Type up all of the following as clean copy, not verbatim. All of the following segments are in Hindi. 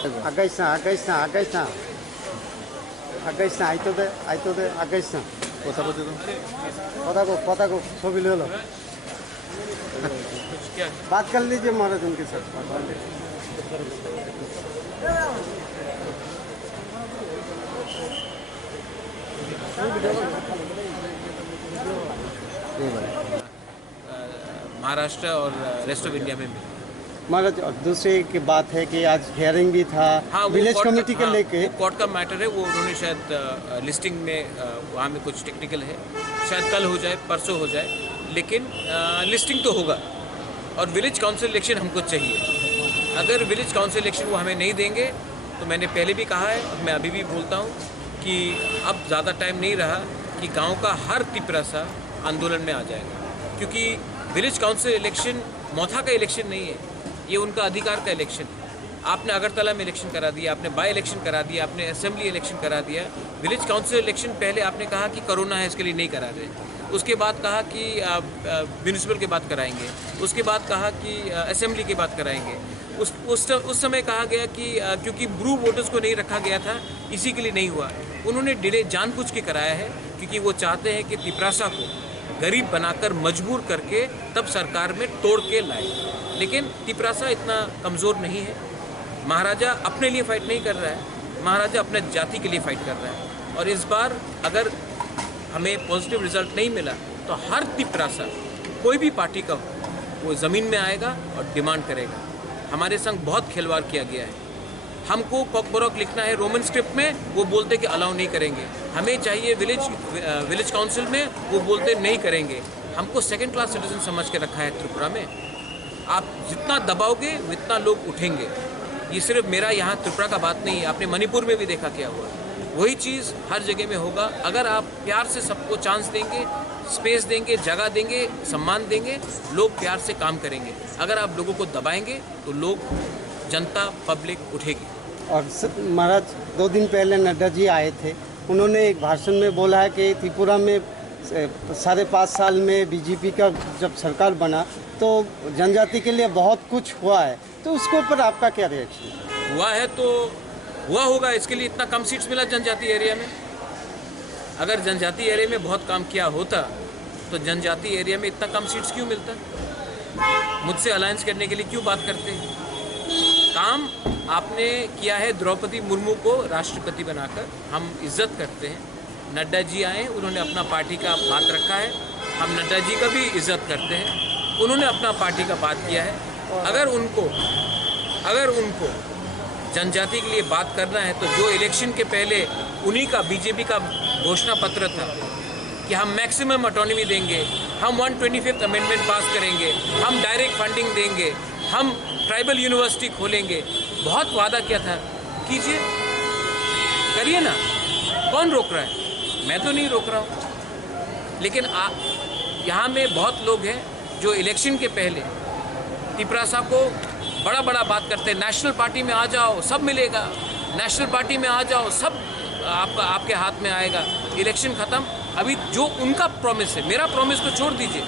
赤石さん、赤石さん、赤石さん、赤石さん、আইতো দে,赤石さん, কথা বলতে তো पता को ছবি ले लो, बात कर लीजिए महाराज उनके साथ. महाराष्ट्र और रेस्ट ऑफ इंडिया में भी। महाराज दूसरी की बात है कि आज हियरिंग भी था विलेज कमेटी के लेके. कोर्ट का मैटर है, वो उन्होंने शायद लिस्टिंग में वहाँ में कुछ टेक्निकल है, शायद कल हो जाए परसों हो जाए, लेकिन लिस्टिंग तो होगा और विलेज काउंसिल इलेक्शन हमको चाहिए। अगर विलेज काउंसिल इलेक्शन वो हमें नहीं देंगे तो मैंने पहले भी कहा है और मैं अभी भी बोलता हूँ कि अब ज़्यादा टाइम नहीं रहा कि गांव का हर तिपरासा आंदोलन में आ जाएगा, क्योंकि विलेज काउंसिल इलेक्शन मौथा का इलेक्शन नहीं है, ये उनका अधिकार का इलेक्शन है। आपने अगरतला में इलेक्शन करा दिया, आपने बाई इलेक्शन करा दिया, आपने असेंबली इलेक्शन करा दिया। विलेज काउंसिल इलेक्शन पहले आपने कहा कि कोरोना है इसके लिए नहीं करा रहे, उसके बाद कहा कि म्यूनिसिपल के बाद कराएंगे, उसके बाद कहा कि असेंबली के बाद कराएंगे। उस समय कहा गया कि क्योंकि ब्रू वोटर्स को नहीं रखा गया था इसी के लिए नहीं हुआ। उन्होंने डिले जानबूझ के कराया है क्योंकि वो चाहते हैं कि तिपरासा को गरीब बनाकर मजबूर करके तब सरकार में तोड़ के लाए, लेकिन तिपरासा इतना कमज़ोर नहीं है। महाराजा अपने लिए फाइट नहीं कर रहा है, महाराजा अपने जाति के लिए फाइट कर रहा है। और इस बार अगर हमें पॉजिटिव रिजल्ट नहीं मिला तो हर तिपरासा कोई भी पार्टी का हो वो ज़मीन में आएगा और डिमांड करेगा। हमारे संग बहुत खिलवाड़ किया गया है, हमको कॉकबॉरोक लिखना है रोमन स्क्रिप्ट में, वो बोलते कि अलाउ नहीं करेंगे। हमें चाहिए विलेज काउंसिल में, वो बोलते नहीं करेंगे। हमको सेकंड क्लास सिटीजन समझ के रखा है त्रिपुरा में। आप जितना दबाओगे उतना लोग उठेंगे। ये सिर्फ मेरा यहाँ त्रिपुरा का बात नहीं है, आपने मणिपुर में भी देखा क्या हुआ। वही चीज़ हर जगह में होगा। अगर आप प्यार से सबको चांस देंगे, स्पेस देंगे, जगह देंगे, सम्मान देंगे, लोग प्यार से काम करेंगे। अगर आप लोगों को दबाएंगे तो लोग, जनता, पब्लिक उठेगी। और महाराज 2 दिन पहले नड्डा जी आए थे, उन्होंने एक भाषण में बोला है कि त्रिपुरा में 5.5 साल में बीजेपी का जब सरकार बना तो जनजाति के लिए बहुत कुछ हुआ है, तो उसके ऊपर आपका क्या रिएक्शन? हुआ है तो हुआ होगा, इसके लिए इतना कम सीट्स मिला जनजाति एरिया में। अगर जनजाति एरिया में बहुत काम किया होता तो जनजाति एरिया में इतना कम सीट्स क्यों मिलता? मुझसे अलायंस करने के लिए क्यों बात करते? काम आपने किया है द्रौपदी मुर्मू को राष्ट्रपति बनाकर, हम इज्जत करते हैं। नड्डा जी आए, उन्होंने अपना पार्टी का बात रखा है, हम नड्डा जी का भी इज्जत करते हैं। उन्होंने अपना पार्टी का बात किया है। अगर उनको जनजाति के लिए बात करना है तो जो इलेक्शन के पहले उन्हीं का बीजेपी का घोषणा पत्र था कि हम मैक्सिमम ऑटोनॉमी देंगे, हम 125th अमेंडमेंट पास करेंगे, हम डायरेक्ट फंडिंग देंगे, हम ट्राइबल यूनिवर्सिटी खोलेंगे, बहुत वादा किया था। कीजिए, करिए ना, कौन रोक रहा है? मैं तो नहीं रोक रहा हूँ, लेकिन यहाँ में बहुत लोग हैं जो इलेक्शन के पहले तिपरासा को बड़ा बड़ा बात करते हैं। नेशनल पार्टी में आ जाओ सब मिलेगा, नेशनल पार्टी में आ जाओ सब आपके हाथ में आएगा। इलेक्शन ख़त्म, अभी जो उनका प्रॉमिस है, मेरा प्रॉमिस को छोड़ दीजिए,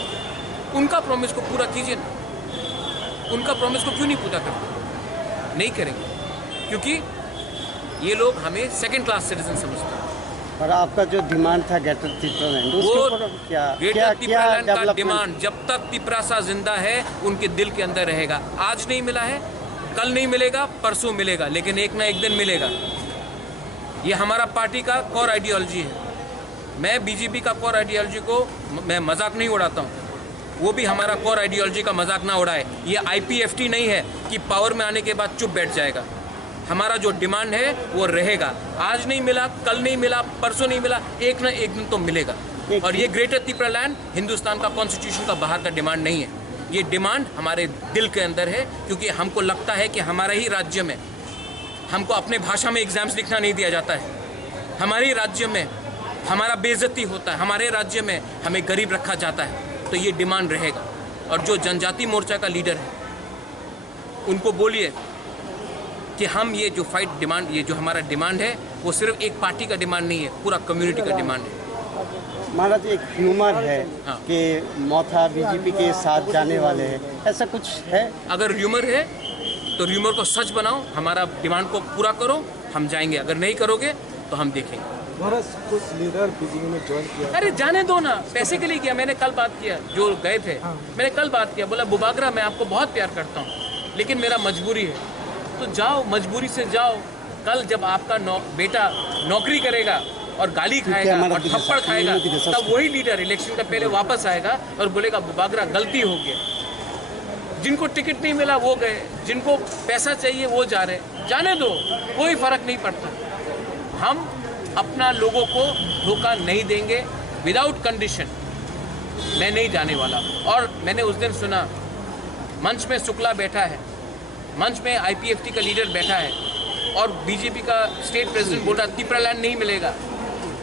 उनका प्रॉमिस को पूरा कीजिए ना। उनका प्रॉमिस को क्यों नहीं पूरा करते? नहीं करेंगे क्योंकि ये लोग हमें सेकंड क्लास सिटीजन समझते हैं। और आपका जो डिमांड था ग्रेटर त्रिपुरा लैंड, उसके ऊपर क्या का डिमांड जब तक तिपरासा जिंदा है उनके दिल के अंदर रहेगा। आज नहीं मिला है, कल नहीं मिलेगा, परसों मिलेगा, लेकिन एक ना एक दिन मिलेगा। ये हमारा पार्टी का कोर आइडियोलॉजी है। मैं बीजेपी का कोर आइडियोलॉजी को मैं मजाक नहीं उड़ाता हूँ, वो भी हमारा कोर आइडियोलॉजी का मजाक ना उड़ाए। ये IPFT नहीं है कि पावर में आने के बाद चुप बैठ जाएगा। हमारा जो डिमांड है वो रहेगा। आज नहीं मिला, कल नहीं मिला, परसों नहीं मिला, एक ना एक दिन तो मिलेगा। और ये ग्रेटर त्रिपुरा लैंड हिंदुस्तान का कॉन्स्टिट्यूशन का बाहर का डिमांड नहीं है, ये डिमांड हमारे दिल के अंदर है। क्योंकि हमको लगता है कि हमारे ही राज्य में हमको अपने भाषा में एग्जाम्स लिखना नहीं दिया जाता है, हमारे ही राज्य में हमारा बेइज्जती होता है, हमारे राज्य में हमें गरीब रखा जाता है। तो ये डिमांड रहेगा। और जो जनजाति मोर्चा का लीडर है उनको बोलिए कि हम ये जो फाइट डिमांड, ये जो हमारा डिमांड है वो सिर्फ एक पार्टी का डिमांड नहीं है, पूरा कम्युनिटी का डिमांड है। महाराज एक ह्यूमर है कि मौथा बीजेपी के साथ जाने वाले हैं, ऐसा कुछ है? अगर ह्यूमर है तो र्यूमर को सच बनाओ, हमारा डिमांड को पूरा करो, हम जाएंगे। अगर नहीं करोगे तो हम देखेंगे। कुछ लीडर बीजेपी में ज्वाइन किया। अरे जाने दो ना, पैसे के लिए किया। मैंने कल बात किया, जो गए थे मैंने कल बात किया, बोला बुबागरा मैं आपको बहुत प्यार करता हूँ लेकिन मेरा मजबूरी है, तो जाओ, मजबूरी से जाओ। कल जब आपका बेटा नौकरी करेगा और गाली खाएगा और थप्पड़ खाएगा, तब वही लीडर इलेक्शन का पहले वापस आएगा और बोलेगा बुबागरा गलती हो गया। जिनको टिकट नहीं मिला वो गए, जिनको पैसा चाहिए वो जा रहे। जाने दो, कोई फर्क नहीं पड़ता। हम अपना लोगों को धोखा नहीं देंगे विदाउट कंडीशन। मैं नहीं जाने वाला। और मैंने उस दिन सुना मंच में शुक्ला बैठा है, मंच में आईपीएफटी का लीडर बैठा है और बीजेपी का स्टेट प्रेसिडेंट बोल रहा त्रिपुरालैंड नहीं मिलेगा।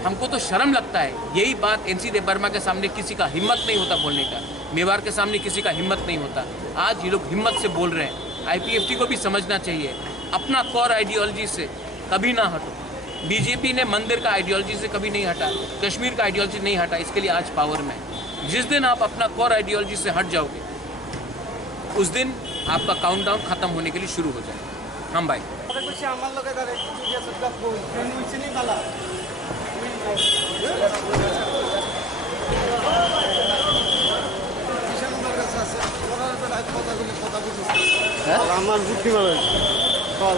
हमको तो शर्म लगता है। यही बात एनसी देव वर्मा के सामने किसी का हिम्मत नहीं होता बोलने का, मेवाड़ के सामने किसी का हिम्मत नहीं होता। आज ये लोग हिम्मत से बोल रहे हैं। आईपीएफटी को भी समझना चाहिए, अपना कोर आइडियोलॉजी से कभी ना हटो। बीजेपी ने मंदिर का आइडियोलॉजी से कभी नहीं हटा, कश्मीर का आइडियोलॉजी नहीं हटा, इसके लिए आज पावर में। जिस दिन आप अपना कोर आइडियोलॉजी से हट जाओगे उस दिन आपका काउंटडाउन खत्म होने के लिए शुरू हो जाएगा। हम भाई আমার বুদ্ধি ভালো চল।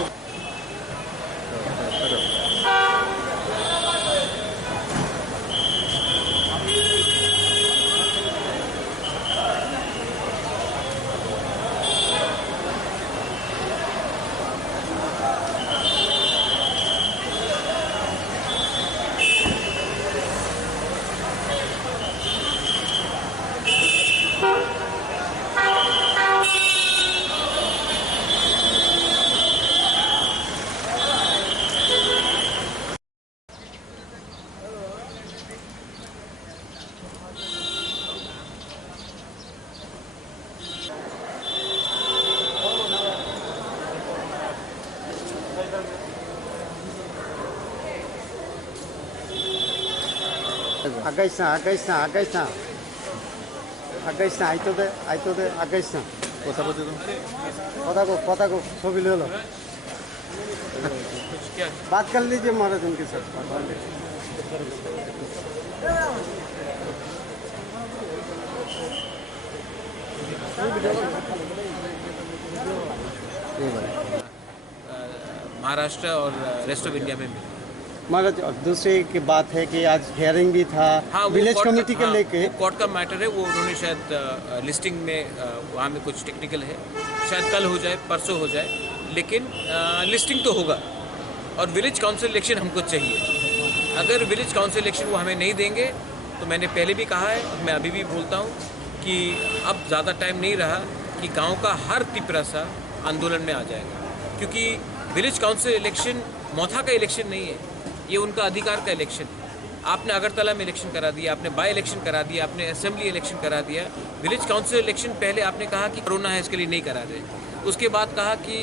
আগাইছ না আগাইছ না আগাইছ না আগাইছ না আইতো দে আগাইছ না কথা বলতে তো কথা को ছবি ले लो। बात कर लीजिए महाराज उनके साथ। महाराष्ट्र और रेस्ट ऑफ इंडिया में मिले। महाराज दूसरी की बात है कि आज हियरिंग भी था विलेज कमेटी के लेके। कोर्ट का मैटर है, वो उन्होंने शायद लिस्टिंग में वहाँ में कुछ टेक्निकल है, शायद कल हो जाए परसों हो जाए, लेकिन लिस्टिंग तो होगा। और विलेज काउंसिल इलेक्शन हमको चाहिए। अगर विलेज काउंसिल इलेक्शन वो हमें नहीं देंगे तो मैंने पहले भी कहा है, मैं अभी भी बोलता हूँ कि अब ज़्यादा टाइम नहीं रहा कि गाँव का हर तिपरासा आंदोलन में आ जाएगा। क्योंकि विलेज काउंसिल इलेक्शन मौथा का इलेक्शन नहीं है, ये उनका अधिकार का इलेक्शन है। आपने अगरतला में इलेक्शन करा दिया, आपने बाई इलेक्शन करा दिया, आपने असेंबली इलेक्शन करा दिया। विलेज काउंसिल इलेक्शन पहले आपने कहा कि कोरोना है इसके लिए नहीं करा रहे, उसके बाद कहा कि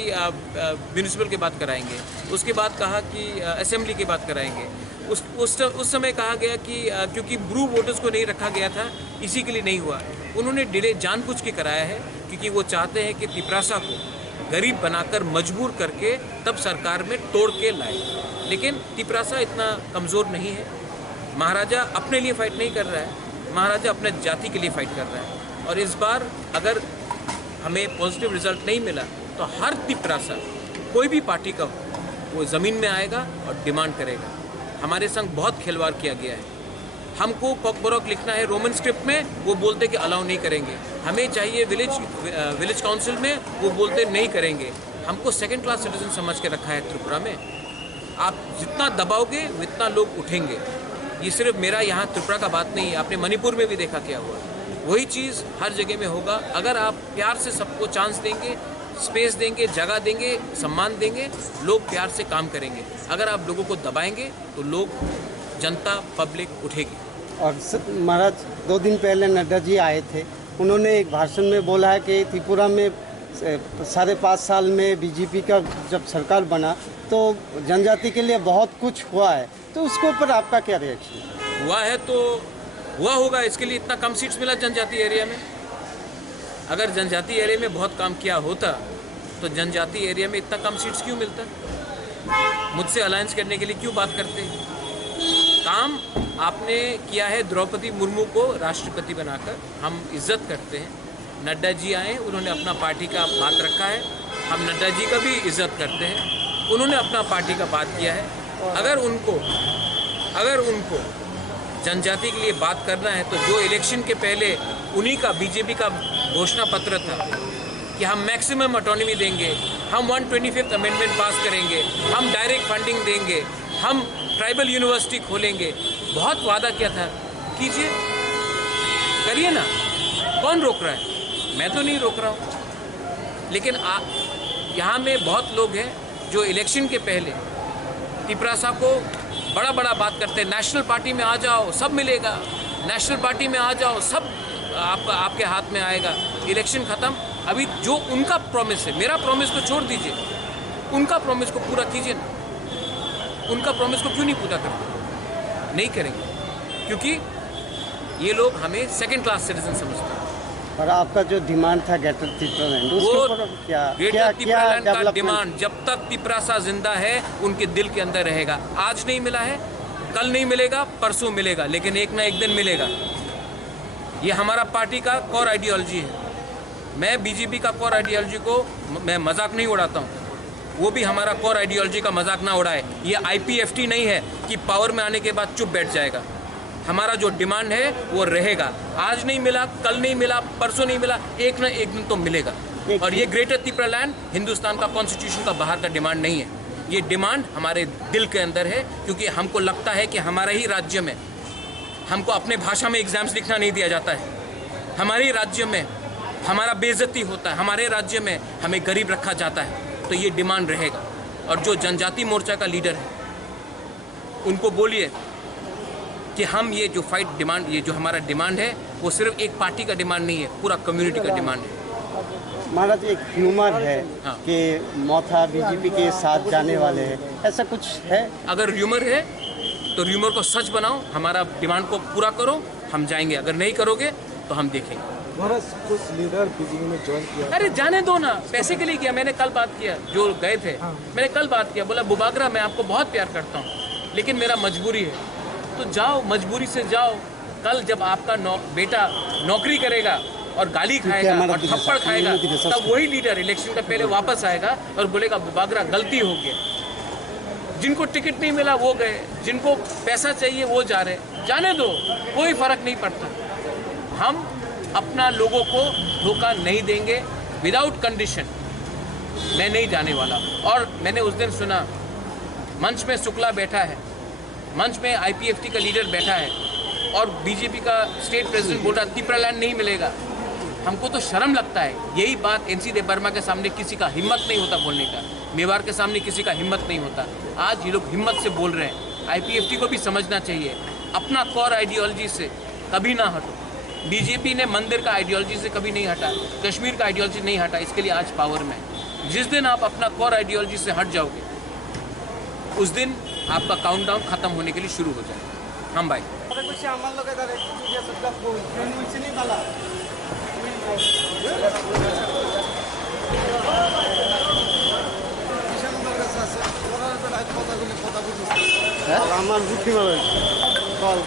म्यूनिसिपल के बाद कराएंगे, उसके बाद कहा कि असेंबली के बाद कराएंगे। उस समय कहा गया कि क्योंकि ब्रू वोटर्स को नहीं रखा गया था इसी के लिए नहीं हुआ। उन्होंने डिले जानबूझ के कराया है क्योंकि वो चाहते हैं कि तिपरासा को गरीब बनाकर मजबूर करके तब सरकार में तोड़ के लाए। लेकिन तिपरासा इतना कमज़ोर नहीं है। महाराजा अपने लिए फाइट नहीं कर रहा है, महाराजा अपने जाति के लिए फाइट कर रहा है। और इस बार अगर हमें पॉजिटिव रिजल्ट नहीं मिला तो हर तिपरासा कोई भी पार्टी का हो वो ज़मीन में आएगा और डिमांड करेगा। हमारे संग बहुत खिलवाड़ किया गया है। हमको पॉकबरॉक लिखना है रोमन स्क्रिप्ट में, वो बोलते कि अलाउ नहीं करेंगे। हमें चाहिए विलेज काउंसिल में, वो बोलते नहीं करेंगे। हमको सेकंड क्लास सिटीजन समझ के रखा है त्रिपुरा में। आप जितना दबाओगे उतना लोग उठेंगे। ये सिर्फ मेरा यहाँ त्रिपुरा का बात नहीं है, आपने मणिपुर में भी देखा क्या हुआ। वही चीज़ हर जगह में होगा। अगर आप प्यार से सबको चांस देंगे, स्पेस देंगे, जगह देंगे, सम्मान देंगे, लोग प्यार से काम करेंगे। अगर आप लोगों को दबाएंगे तो लोग, जनता, पब्लिक उठेगी। और महाराज 2 दिन पहले नड्डा जी आए थे, उन्होंने एक भाषण में बोला है कि त्रिपुरा में 5.5 साल में बीजेपी का जब सरकार बना तो जनजाति के लिए बहुत कुछ हुआ है। तो उसके ऊपर आपका क्या रिएक्शन? हुआ है तो हुआ होगा, इसके लिए इतना कम सीट्स मिला जनजाति एरिया में। अगर जनजाति एरिया में बहुत काम किया होता तो जनजाति एरिया में इतना कम सीट्स क्यों मिलता? मुझसे अलायंस करने के लिए क्यों बात करते हैं? काम आपने किया है द्रौपदी मुर्मू को राष्ट्रपति बनाकर, हम इज्जत करते हैं। नड्डा जी आए, उन्होंने अपना पार्टी का बात रखा है, हम नड्डा जी का भी इज्जत करते हैं। उन्होंने अपना पार्टी का बात किया है। अगर उनको जनजाति के लिए बात करना है तो जो इलेक्शन के पहले उन्हीं का बीजेपी का घोषणा पत्र था कि हम मैक्सिमम ऑटोनॉमी देंगे, हम 125th अमेंडमेंट पास करेंगे, हम डायरेक्ट फंडिंग देंगे, हम ट्राइबल यूनिवर्सिटी खोलेंगे, बहुत वादा किया था। कीजिए, करिए ना, कौन रोक रहा है? मैं तो नहीं रोक रहा हूँ। लेकिन यहाँ में बहुत लोग हैं जो इलेक्शन के पहले तिपरासा को बड़ा बड़ा बात करते हैं, नेशनल पार्टी में आ जाओ सब मिलेगा, नेशनल पार्टी में आ जाओ सब आपके हाथ में आएगा। इलेक्शन ख़त्म, अभी जो उनका प्रॉमिस है, मेरा प्रॉमिस को छोड़ दीजिए, उनका प्रॉमिस को पूरा कीजिए ना। उनका प्रॉमिस को क्यों नहीं पूरा करते? नहीं करेंगे, क्योंकि ये लोग हमें सेकंड क्लास सिटीजन समझते हैं। और आपका जो डिमांड था ग्रेटर त्रिपुरालैंड, उसके ऊपर क्या ग्रेटर त्रिपुरालैंड का डिमांड जब तक तिपरासा जिंदा है उनके दिल के अंदर रहेगा। आज नहीं मिला है, कल नहीं मिलेगा, परसों मिलेगा, लेकिन एक ना एक दिन मिलेगा। ये हमारा पार्टी का कोर आइडियोलॉजी है। मैं बीजेपी का कोर आइडियोलॉजी को मैं मजाक नहीं उड़ाता हूँ, वो भी हमारा कोर आइडियोलॉजी का मजाक ना उड़ाए। ये IPFT नहीं है कि पावर में आने के बाद चुप बैठ जाएगा। हमारा जो डिमांड है वो रहेगा। आज नहीं मिला, कल नहीं मिला, परसों नहीं मिला, एक ना एक दिन तो मिलेगा। और ये ग्रेटर त्रिपुरालैंड हिंदुस्तान का कॉन्स्टिट्यूशन का बाहर का डिमांड नहीं है। ये डिमांड हमारे दिल के अंदर है, क्योंकि हमको लगता है कि हमारे ही राज्य में हमको अपने भाषा में एग्जाम्स लिखना नहीं दिया जाता है, हमारे ही राज्य में हमारा बेइज्जती होता है, हमारे राज्य में हमें गरीब रखा जाता है। तो ये डिमांड रहेगा। और जो जनजाति मोर्चा का लीडर है उनको बोलिए कि हम ये जो फाइट डिमांड, ये जो हमारा डिमांड है वो सिर्फ एक पार्टी का डिमांड नहीं है, पूरा कम्युनिटी का डिमांड है। महाराज, एक ह्यूमर है कि मोथा बीजेपी के साथ जाने वाले हैं, ऐसा कुछ है? अगर र्यूमर है तो र्यूमर को सच बनाओ, हमारा डिमांड को पूरा करो, हम जाएंगे। अगर नहीं करोगे तो हम देखेंगे। महाराज, कुछ लीडर बीजेपी में ज्वाइन किया। अरे जाने दो ना, पैसे के लिए किया। मैंने कल बात किया, जो गए थे मैंने कल बात किया, बोला बुबागरा मैं आपको बहुत प्यार करता हूँ लेकिन मेरा मजबूरी है। तो जाओ, मजबूरी से जाओ। कल जब आपका बेटा नौकरी करेगा और गाली खाएगा और थप्पड़ खाएगा, तब वही लीडर इलेक्शन का पहले वापस आएगा और बोलेगा बुबागरा गलती हो गई। जिनको टिकट नहीं मिला वो गए, जिनको पैसा चाहिए वो जा रहे, जाने दो, कोई फर्क नहीं पड़ता। हम अपना लोगों को धोखा नहीं देंगे, विदाउट कंडीशन। मैं नहीं जाने वाला। और मैंने उस दिन सुना मंच में शुक्ला बैठा है, मंच में IPFT का लीडर बैठा है और बीजेपी का स्टेट प्रेसिडेंट बोल रहा त्रिपुरालैंड नहीं मिलेगा। हमको तो शर्म लगता है। यही बात NC देव वर्मा के सामने किसी का हिम्मत नहीं होता बोलने का, मेवाड़ के सामने किसी का हिम्मत नहीं होता। आज ये लोग हिम्मत से बोल रहे हैं। IPFT को भी समझना चाहिए, अपना कोर आइडियोलॉजी से कभी ना हटो। बीजेपी ने मंदिर का आइडियोलॉजी से कभी नहीं हटा, कश्मीर का आइडियोलॉजी नहीं हटा, इसके लिए आज पावर में। जिस दिन आप अपना कोर आइडियोलॉजी से हट जाओगे उस दिन आपका काउंटडाउन खत्म होने के लिए शुरू हो जाएगा। हम भाई আমার বুদ্ধি মারা কল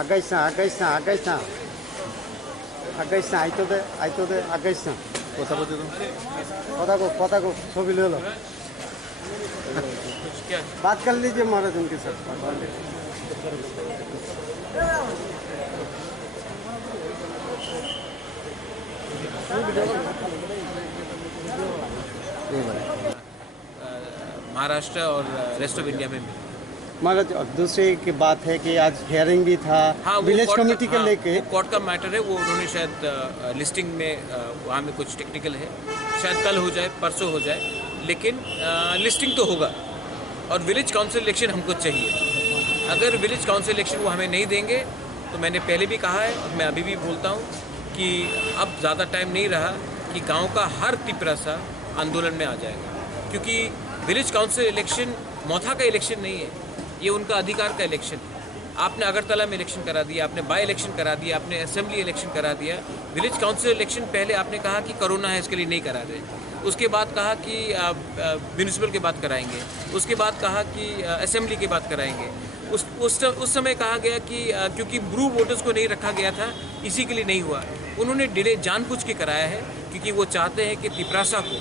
আগাইছা আগাইছা আগাইছা আগাইছা আইতো দে আগাইছা কথা বলতে দাও। কথা को ছবি ले लो। क्या बात कर लीजिए महाराज उनके साथ। महाराष्ट्र और रेस्ट ऑफ इंडिया में मिले। महाराज दूसरी की बात है कि आज हियरिंग भी था हाँ, विलेज कमेटी के लेके। कोर्ट का मैटर है, वो उन्होंने शायद लिस्टिंग में वहाँ में कुछ टेक्निकल है, शायद कल हो जाए परसों हो जाए, लेकिन लिस्टिंग तो होगा। और विलेज काउंसिल इलेक्शन हमको चाहिए। अगर विलेज काउंसिल इलेक्शन वो हमें नहीं देंगे तो मैंने पहले भी कहा है और मैं अभी भी बोलता हूँ कि अब ज़्यादा टाइम नहीं रहा कि गांव का हर तिपरासा आंदोलन में आ जाएगा, क्योंकि विलेज काउंसिल इलेक्शन मौथा का इलेक्शन नहीं है, ये उनका अधिकार का इलेक्शन है। आपने अगरतला में इलेक्शन करा दिया, आपने बाई इलेक्शन करा दिया, आपने असेंबली इलेक्शन करा दिया। विलेज काउंसिल इलेक्शन पहले आपने कहा कि कोरोना है इसके लिए नहीं करा रहे, उसके बाद कहा कि म्यूनिसिपल के बाद कराएंगे, उसके बाद कहा कि असेंबली के बाद कराएंगे। उस समय कहा गया कि क्योंकि ब्रू वोटर्स को नहीं रखा गया था इसी के लिए नहीं हुआ। उन्होंने डिले जानबूझ के कराया है क्योंकि वो चाहते हैं कि तिपरासा को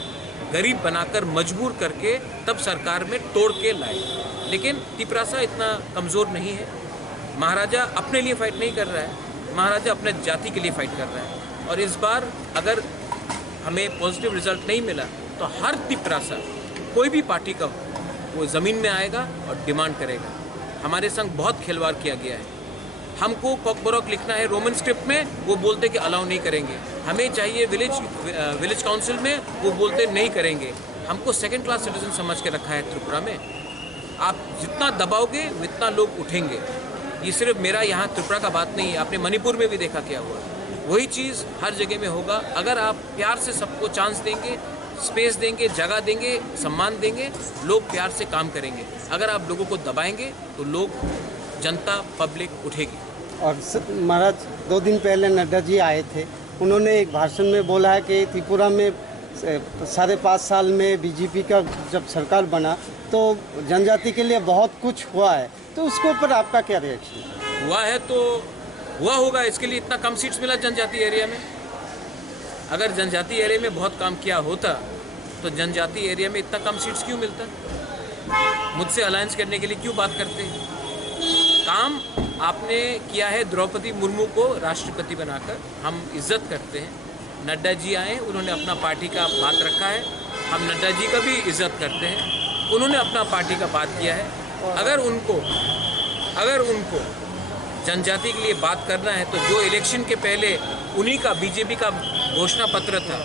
गरीब बनाकर मजबूर करके तब सरकार में तोड़ के लाए। लेकिन तिपरासा इतना कमज़ोर नहीं है। महाराजा अपने लिए फाइट नहीं कर रहा है, महाराजा अपने जाति के लिए फाइट कर रहा है। और इस बार अगर हमें पॉजिटिव रिजल्ट नहीं मिला तो हर तिपरासा कोई भी पार्टी का हो वो ज़मीन में आएगा और डिमांड करेगा। हमारे संग बहुत खिलवाड़ किया गया है। हमको कॉकबरॉक लिखना है रोमन स्क्रिप्ट में, वो बोलते कि अलाउ नहीं करेंगे। हमें चाहिए विलेज काउंसिल में, वो बोलते नहीं करेंगे। हमको सेकंड क्लास सिटीजन समझ के रखा है त्रिपुरा में। आप जितना दबाओगे उतना लोग उठेंगे। ये सिर्फ मेरा यहाँ त्रिपुरा का बात नहीं है, आपने मणिपुर में भी देखा क्या हुआ। वही चीज़ हर जगह में होगा। अगर आप प्यार से सबको चांस देंगे, स्पेस देंगे, जगह देंगे, सम्मान देंगे, लोग प्यार से काम करेंगे। अगर आप लोगों को दबाएंगे तो लोग, जनता, पब्लिक उठेगी। और महाराज 2 दिन पहले नड्डा जी आए थे, उन्होंने एक भाषण में बोला है कि त्रिपुरा में 5.5 साल में बीजेपी का जब सरकार बना तो जनजाति के लिए बहुत कुछ हुआ है, तो उसके ऊपर आपका क्या रिएक्शन? हुआ है तो हुआ होगा, इसके लिए इतना कम सीट्स मिला जनजाति एरिया में। अगर जनजाति एरिया में बहुत काम किया होता तो जनजाति एरिया में इतना कम सीट्स क्यों मिलता? मुझसे अलायंस करने के लिए क्यों बात करते? काम आपने किया है द्रौपदी मुर्मू को राष्ट्रपति बनाकर, हम इज्जत करते हैं। नड्डा जी आए, उन्होंने अपना पार्टी का बात रखा है, हम नड्डा जी का भी इज्जत करते हैं। उन्होंने अपना पार्टी का बात किया है। अगर उनको जनजाति के लिए बात करना है तो जो इलेक्शन के पहले उन्हीं का बीजेपी का घोषणा पत्र था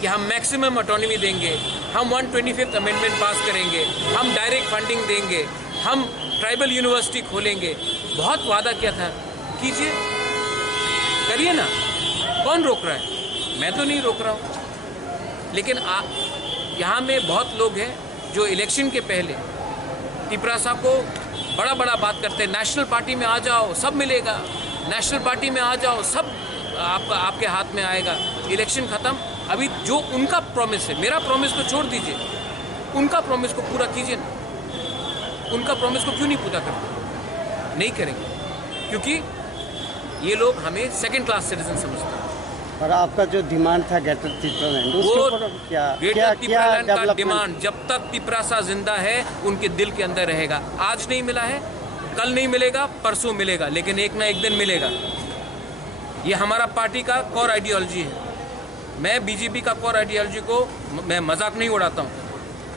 कि हम मैक्सिमम ऑटोनॉमी देंगे, हम 125th अमेंडमेंट पास करेंगे, हम डायरेक्ट फंडिंग देंगे, हम ट्राइबल यूनिवर्सिटी खोलेंगे, बहुत वादा किया था। कीजिए, करिए ना, कौन रोक रहा है? मैं तो नहीं रोक रहा हूँ। लेकिन यहाँ में बहुत लोग हैं जो इलेक्शन के पहले तिपरासा को बड़ा बड़ा बात करते हैं। नेशनल पार्टी में आ जाओ, सब मिलेगा, नेशनल पार्टी में आ जाओ, सब आपके हाथ में आएगा। इलेक्शन ख़त्म, अभी जो उनका प्रॉमिस है, मेरा प्रॉमिस तो छोड़ दीजिए, उनका प्रॉमिस को पूरा कीजिए ना। उनका प्रॉमिस को क्यों नहीं पूरा करते? नहीं करेंगे, क्योंकि ये लोग हमें सेकंड क्लास सिटीजन समझते हैं। और आपका जो डिमांड था ग्रेटर त्रिपुरा लैंड, उसके ऊपर ग्रेटर त्रिपुरा लैंड का डिमांड जब तक तिपरासा जिंदा है उनके दिल के अंदर रहेगा। आज नहीं मिला है, कल नहीं मिलेगा, परसों मिलेगा, लेकिन एक ना एक दिन मिलेगा। ये हमारा पार्टी का कोर आइडियोलॉजी है। मैं बीजेपी का कोर आइडियोलॉजी को मैं मजाक नहीं उड़ाता हूँ,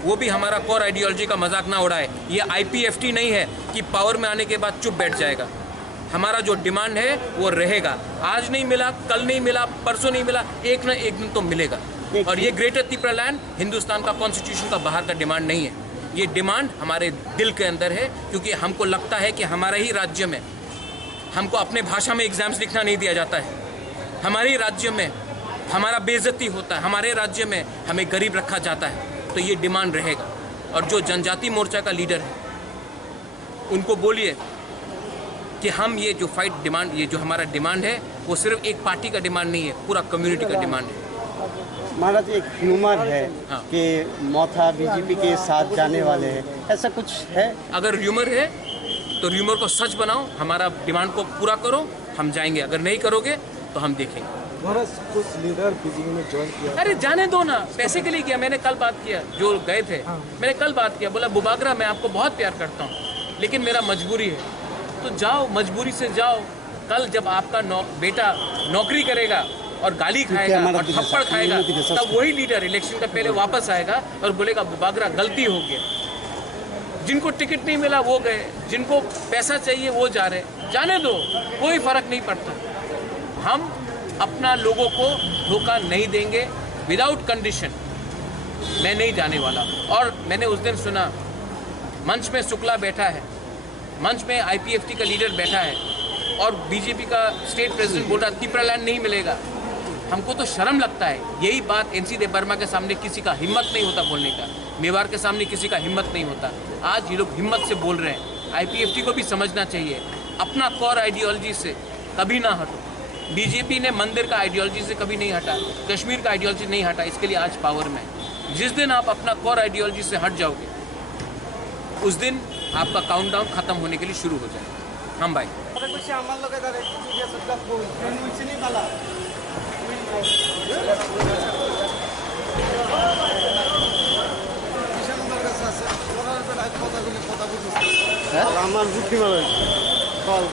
वो भी हमारा कोर आइडियोलॉजी का मजाक ना उड़ाए। ये IPFT नहीं है कि पावर में आने के बाद चुप बैठ जाएगा। हमारा जो डिमांड है वो रहेगा। आज नहीं मिला, कल नहीं मिला, परसों नहीं मिला, एक ना एक दिन तो मिलेगा। और ये ग्रेटर त्रिपुरा लैंड हिंदुस्तान का कॉन्स्टिट्यूशन का बाहर का डिमांड नहीं है। ये डिमांड हमारे दिल के अंदर है, क्योंकि हमको लगता है कि हमारे ही राज्य में हमको अपने भाषा में एग्जाम्स लिखना नहीं दिया जाता है, हमारे ही राज्य में हमारा बेइज्जती होता है, हमारे राज्य में हमें गरीब रखा जाता है। तो ये डिमांड रहेगा। और जो जनजाति मोर्चा का लीडर है उनको बोलिए कि हम ये जो फाइट डिमांड, ये जो हमारा डिमांड है वो सिर्फ एक पार्टी का डिमांड नहीं है, पूरा कम्युनिटी का डिमांड है। महाराज एक ह्यूमर है हाँ। कि मौथा बीजेपी के साथ जाने वाले हैं, ऐसा कुछ है? अगर र्यूमर है तो र्यूमर को सच बनाओ, हमारा डिमांड को पूरा करो, हम जाएंगे। अगर नहीं करोगे तो हम देखेंगे। महाराज कुछ लीडर बीजेपी में ज्वाइन किया। अरे जाने दो ना, पैसे के लिए किया। मैंने कल बात किया, जो गए थे मैंने कल बात किया, बोला बुबागरा मैं आपको बहुत प्यार करता हूँ लेकिन मेरा मजबूरी है। तो जाओ, मजबूरी से जाओ, कल जब आपका बेटा नौकरी करेगा और गाली खाएगा और थप्पड़ खाएगा, तब वही लीडर इलेक्शन का पहले वापस आएगा और बोलेगा बागरा गलती हो गया। जिनको टिकट नहीं मिला वो गए, जिनको पैसा चाहिए वो जा रहे, जाने दो, कोई फर्क नहीं पड़ता। हम अपना लोगों को धोखा नहीं देंगे विदाउट कंडीशन। मैं नहीं जाने वाला। और मैंने उस दिन सुना मंच में शुक्ला बैठा है, मंच में आईपीएफटी का लीडर बैठा है और बीजेपी का स्टेट प्रेसिडेंट बोल रहा तिपरालैंड नहीं मिलेगा। हमको तो शर्म लगता है। यही बात एनसी देबबर्मा के सामने किसी का हिम्मत नहीं होता बोलने का, मेवाड़ के सामने किसी का हिम्मत नहीं होता। आज ये लोग हिम्मत से बोल रहे हैं। आईपीएफटी को भी समझना चाहिए, अपना कोर आइडियोलॉजी से कभी ना हटो। बीजेपी ने मंदिर का आइडियोलॉजी से कभी नहीं हटा, कश्मीर का आइडियोलॉजी नहीं हटा, इसके लिए आज पावर में है। जिस दिन आप अपना कोर आइडियोलॉजी से हट जाओगे उस दिन आपका काउंटडाउन खत्म होने के लिए शुरू हो जाएगा। हम भाई আমার বুদ্ধি মারে কল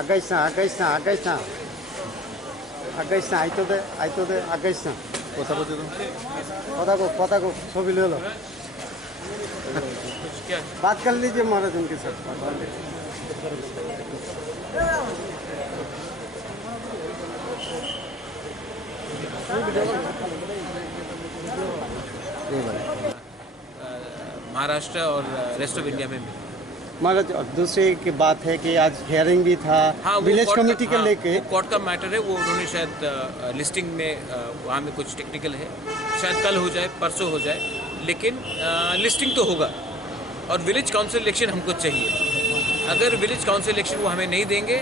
আগাইছ আইতো দে আগাইছ কথা বলছো তো কথা को ছবি ले लो क्या बात कर लीजिए महाराज उनके साथ महाराष्ट्र और रेस्ट ऑफ इंडिया में भी। महाराज दूसरी की बात है कि आज हियरिंग भी था विलेज कमेटी के लेके। कोर्ट का मैटर है, वो उन्होंने शायद लिस्टिंग में वहाँ में कुछ टेक्निकल है, शायद कल हो जाए परसों हो जाए, लेकिन लिस्टिंग तो होगा। और विलेज काउंसिल इलेक्शन हमको चाहिए। अगर विलेज काउंसिल इलेक्शन वो हमें नहीं देंगे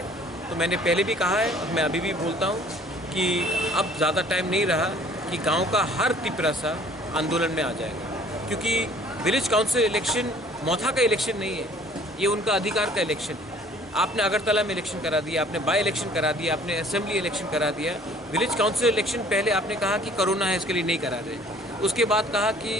तो मैंने पहले भी कहा है और मैं अभी भी बोलता हूँ कि अब ज़्यादा टाइम नहीं रहा कि गाँव का हर तिपरासा आंदोलन में आ जाएगा। क्योंकि विलेज काउंसिल इलेक्शन मौथा का इलेक्शन नहीं है, ये उनका अधिकार का इलेक्शन है। आपने अगरतला में इलेक्शन करा दिया, आपने बाई इलेक्शन करा दिया, आपने असेंबली इलेक्शन करा दिया। विलेज काउंसिल इलेक्शन पहले आपने कहा कि कोरोना है इसके लिए नहीं करा रहे, उसके बाद कहा कि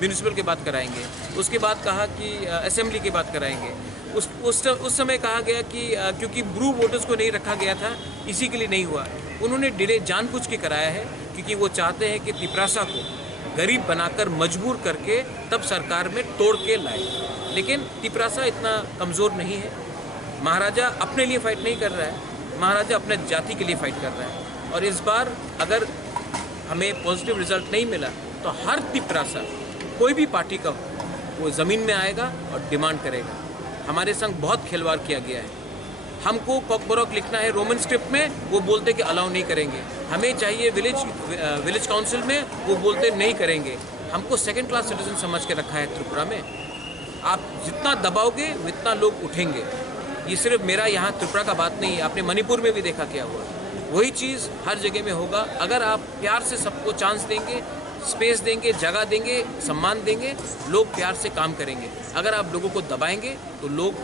म्यूनिसिपल के बाद कराएंगे, उसके बाद कहा कि असेंबली के बाद कराएंगे। उस समय कहा गया कि क्योंकि ब्रू वोटर्स को नहीं रखा गया था इसी के लिए नहीं हुआ। उन्होंने डिले जानबूझ के कराया है क्योंकि वो चाहते हैं कि तिपरासा को गरीब बनाकर मजबूर करके तब सरकार में तोड़ के लाए। लेकिन तिपरासा इतना कमज़ोर नहीं है। महाराजा अपने लिए फाइट नहीं कर रहा है, महाराजा अपने जाति के लिए फाइट कर रहा है। और इस बार अगर हमें पॉजिटिव रिजल्ट नहीं मिला तो हर तिपरासा कोई भी पार्टी का हो वो ज़मीन में आएगा और डिमांड करेगा। हमारे संग बहुत खिलवाड़ किया गया है। हमको कॉकबॉरोक लिखना है रोमन स्क्रिप्ट में, वो बोलते कि अलाउ नहीं करेंगे। हमें चाहिए विलेज काउंसिल में, वो बोलते नहीं करेंगे। हमको सेकंड क्लास सिटीजन समझ के रखा है त्रिपुरा में। आप जितना दबाओगे उतना लोग उठेंगे। ये सिर्फ मेरा यहाँ त्रिपुरा का बात नहीं है, आपने मणिपुर में भी देखा क्या हुआ। वही चीज़ हर जगह में होगा। अगर आप प्यार से सबको चांस देंगे, स्पेस देंगे, जगह देंगे, सम्मान देंगे, लोग प्यार से काम करेंगे। अगर आप लोगों को दबाएंगे तो लोग,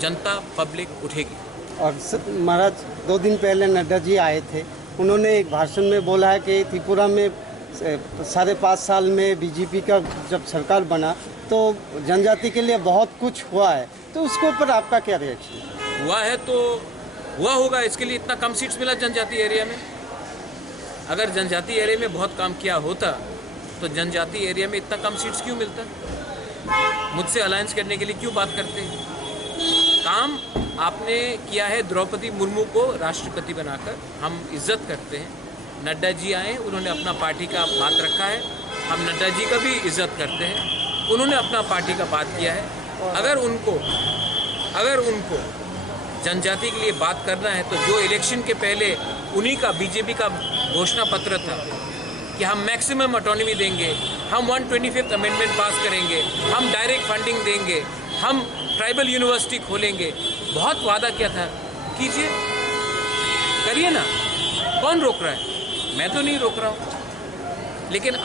जनता, पब्लिक उठेगी। और महाराज 2 दिन पहले नड्डा जी आए थे, उन्होंने एक भाषण में बोला है कि त्रिपुरा में 5.5 साल में बीजेपी का जब सरकार बना तो जनजाति के लिए बहुत कुछ हुआ है। तो उसके ऊपर आपका क्या रिएक्शन? हुआ है तो हुआ होगा, इसके लिए इतना कम सीट्स मिला जनजाति एरिया में। अगर जनजाति एरिया में बहुत काम किया होता तो जनजाति एरिया में इतना कम सीट्स क्यों मिलता? मुझसे अलायंस करने के लिए क्यों बात करते हैं? काम आपने किया है द्रौपदी मुर्मू को राष्ट्रपति बनाकर, हम इज्जत करते हैं। नड्डा जी आए, उन्होंने अपना पार्टी का बात रखा है, हम नड्डा जी का भी इज्जत करते हैं। उन्होंने अपना पार्टी का बात किया है। अगर उनको जनजाति के लिए बात करना है तो जो इलेक्शन के पहले उन्हीं का बीजेपी का घोषणा पत्र था कि हम मैक्सिमम ऑटोनॉमी देंगे, हम 125th अमेंडमेंट पास करेंगे, हम डायरेक्ट फंडिंग देंगे, हम ट्राइबल यूनिवर्सिटी खोलेंगे, बहुत वादा किया था। कीजिए, करिए ना, कौन रोक रहा है? मैं तो नहीं रोक रहा हूँ। लेकिन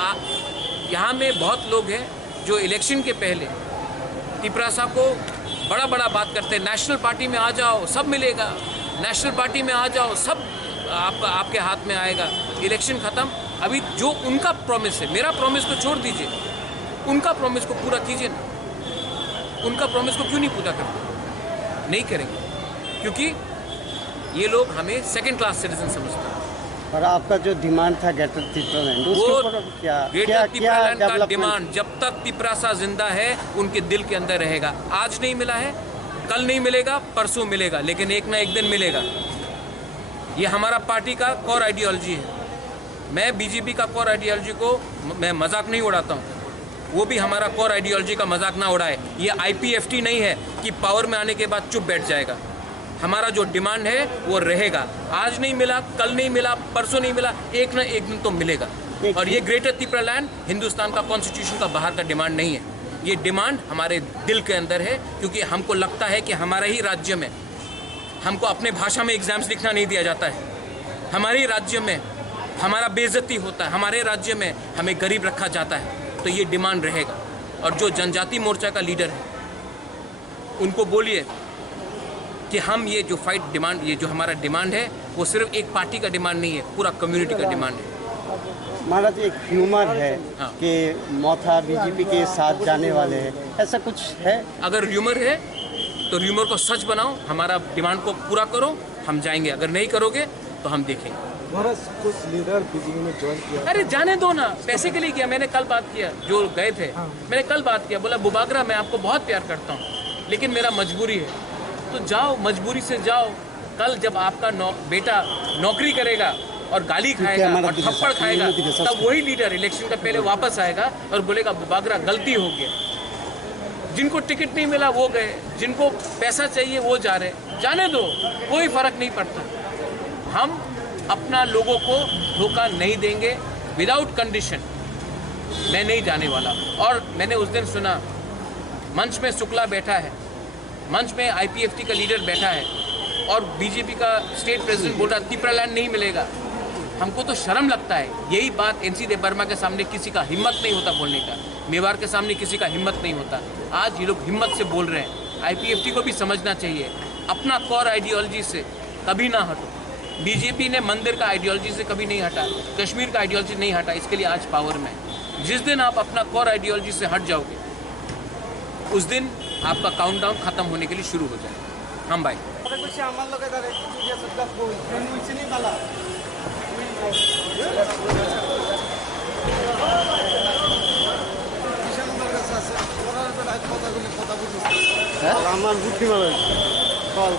यहाँ में बहुत लोग हैं जो इलेक्शन के पहले तिपरासा को बड़ा बड़ा बात करते हैं, नेशनल पार्टी में आ जाओ सब मिलेगा, नेशनल पार्टी में आ जाओ सब आपके हाथ में आएगा। इलेक्शन ख़त्म, अभी जो उनका प्रॉमिस है, मेरा प्रॉमिस तो छोड़ दीजिए, उनका प्रॉमिस को पूरा कीजिए ना। उनका प्रॉमिस को क्यों नहीं पूरा करते? नहीं करेंगे, क्योंकि ये लोग हमें सेकंड क्लास सिटीजन समझते हैं। और आपका जो डिमांड था ग्रेटर त्रिपुरालैंड, उसके वो ऊपर क्या ग्रेटर त्रिपुरालैंड का डेवलपमेंट? डिमांड जब तक तिपरासा जिंदा है उनके दिल के अंदर रहेगा। आज नहीं मिला है, कल नहीं मिलेगा, परसों मिलेगा, लेकिन एक ना एक दिन मिलेगा। ये हमारा पार्टी का कोर आइडियोलॉजी है। मैं बीजेपी का कोर आइडियोलॉजी को मैं मजाक नहीं उड़ाता हूँ, वो भी हमारा कोर आइडियोलॉजी का मजाक ना उड़ाए। ये IPFT नहीं है कि पावर में आने के बाद चुप बैठ जाएगा। हमारा जो डिमांड है वो रहेगा। आज नहीं मिला, कल नहीं मिला, परसों नहीं मिला, एक ना एक दिन तो मिलेगा। और ये ग्रेटर त्रिपुरालैंड हिंदुस्तान का कॉन्स्टिट्यूशन का बाहर का डिमांड नहीं है, ये डिमांड हमारे दिल के अंदर है। क्योंकि हमको लगता है कि हमारे ही राज्य में हमको अपने भाषा में एग्जाम्स लिखना नहीं दिया जाता है, हमारे ही राज्य में हमारा बेइज्जती होता है, हमारे राज्य में हमें गरीब रखा जाता है। तो ये डिमांड रहेगा। और जो जनजाति मोर्चा का लीडर है उनको बोलिए कि हम ये जो फाइट डिमांड, ये जो हमारा डिमांड है वो सिर्फ एक पार्टी का डिमांड नहीं है, पूरा कम्युनिटी का डिमांड है। महाराज, एक ह्यूमर है हाँ। कि मोथा बीजेपी के साथ जाने वाले हैं, ऐसा कुछ है? अगर र्यूमर है तो र्यूमर को सच बनाओ, हमारा डिमांड को पूरा करो, हम जाएंगे। अगर नहीं करोगे तो हम देखेंगे। महाराज, कुछ लीडर बीजेपी में ज्वाइन किया। अरे जाने दो ना, पैसे के लिए किया। मैंने कल बात किया, जो गए थे मैंने कल बात किया, बोला बुबागरा मैं आपको बहुत प्यार करता हूँ लेकिन मेरा मजबूरी है, तो जाओ, मजबूरी से जाओ। कल जब आपका बेटा नौकरी करेगा और गाली खाएगा और थप्पड़ खाएगा, तब वही लीडर इलेक्शन का पहले वापस आएगा और बोलेगा बुबागरा गलती हो गया। जिनको टिकट नहीं मिला वो गए, जिनको पैसा चाहिए वो जा रहे, जाने दो, कोई फर्क नहीं पड़ता। हम अपना लोगों को धोखा नहीं देंगे, विदाउट कंडीशन मैं नहीं जाने वाला। और मैंने उस दिन सुना मंच में शुक्ला बैठा है, मंच में IPFT का लीडर बैठा है और बीजेपी का स्टेट प्रेसिडेंट बोल रहा त्रिपुरालैंड नहीं मिलेगा। हमको तो शर्म लगता है। यही बात NC देव वर्मा के सामने किसी का हिम्मत नहीं होता बोलने का, मेवाड़ के सामने किसी का हिम्मत नहीं होता। आज ये लोग हिम्मत से बोल रहे हैं। IPFT को भी समझना चाहिए, अपना कोर आइडियोलॉजी से कभी ना हटो। बीजेपी ने मंदिर का आइडियोलॉजी से कभी नहीं हटा, कश्मीर का आइडियोलॉजी नहीं हटा, इसके लिए आज पावर में। जिस दिन आप अपना कोर आइडियोलॉजी से हट जाओगे उस दिन आपका काउंटडाउन खत्म होने के लिए शुरू हो जाएगा। हम भाई আমার বুদ্ধি ভালো কল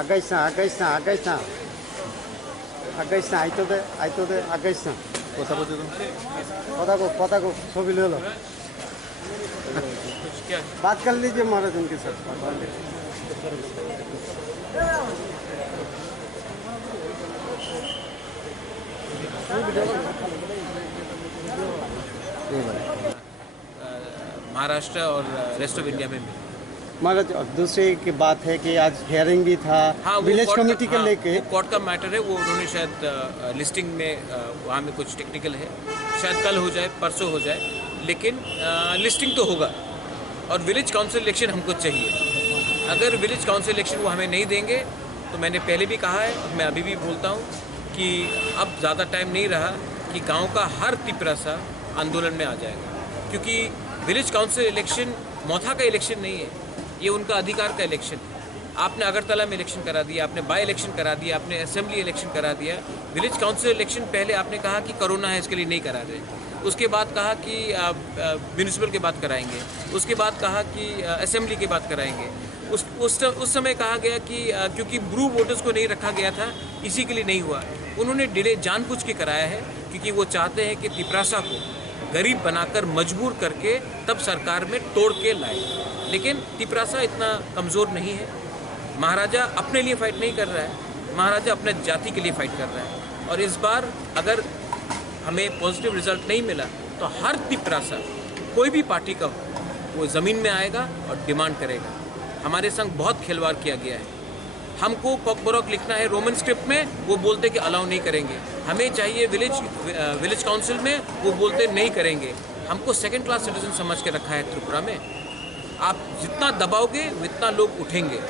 আগাইছ না আগাইছ না আগাইছ না আগাইছ না আইতো দে আগাইছ না কথা বলতে তো কথা को ছবি ले लो क्या बात कर लीजिए महाराज उनके साथ महाराष्ट्र और रेस्ट ऑफ इंडिया में मिले। महाराज और दूसरी की बात है कि आज हियरिंग भी था हाँ, विलेज कमेटी को लेके। कोर्ट का मैटर है, वो उन्होंने शायद लिस्टिंग में वहाँ में कुछ टेक्निकल है, शायद कल हो जाए परसों हो जाए, लेकिन लिस्टिंग तो होगा। और विलेज काउंसिल इलेक्शन हमको चाहिए। अगर विलेज काउंसिल इलेक्शन वो हमें नहीं देंगे तो मैंने पहले भी कहा है, मैं अभी भी बोलता हूँ कि अब ज़्यादा टाइम नहीं रहा कि गांव का हर तिपरासा आंदोलन में आ जाएगा, क्योंकि विलेज काउंसिल इलेक्शन मौथा का इलेक्शन नहीं है, ये उनका अधिकार का इलेक्शन है। आपने अगरतला में इलेक्शन करा दिया, आपने बाई इलेक्शन करा दिया, आपने असेंबली इलेक्शन करा दिया। विलेज काउंसिल इलेक्शन पहले आपने कहा कि कोरोना है इसके लिए नहीं करा रहे, उसके बाद कहा कि म्यूनिसिपल के बाद कराएंगे, उसके बाद कहा कि असेंबली के बाद कराएंगे। उस समय कहा गया कि क्योंकि ब्रू वोटर्स को नहीं रखा गया था इसी के लिए नहीं हुआ। उन्होंने डिले जानबूझ के कराया है, क्योंकि वो चाहते हैं कि तिपरासा को गरीब बनाकर मजबूर करके तब सरकार में तोड़ के लाए। लेकिन तिपरासा इतना कमज़ोर नहीं है। महाराजा अपने लिए फाइट नहीं कर रहा है, महाराजा अपने जाति के लिए फाइट कर रहा है। और इस बार अगर हमें पॉजिटिव रिजल्ट नहीं मिला तो हर तिपरासा कोई भी पार्टी का हो वो ज़मीन में आएगा और डिमांड करेगा। हमारे संग बहुत खिलवाड़ किया गया है। हमको कॉकबोरॉक लिखना है रोमन स्क्रिप्ट में, वो बोलते कि अलाउ नहीं करेंगे। हमें चाहिए विलेज काउंसिल में, वो बोलते नहीं करेंगे। हमको सेकंड क्लास सिटीजन समझ के रखा है त्रिपुरा में। आप जितना दबाओगे उतना लोग उठेंगे।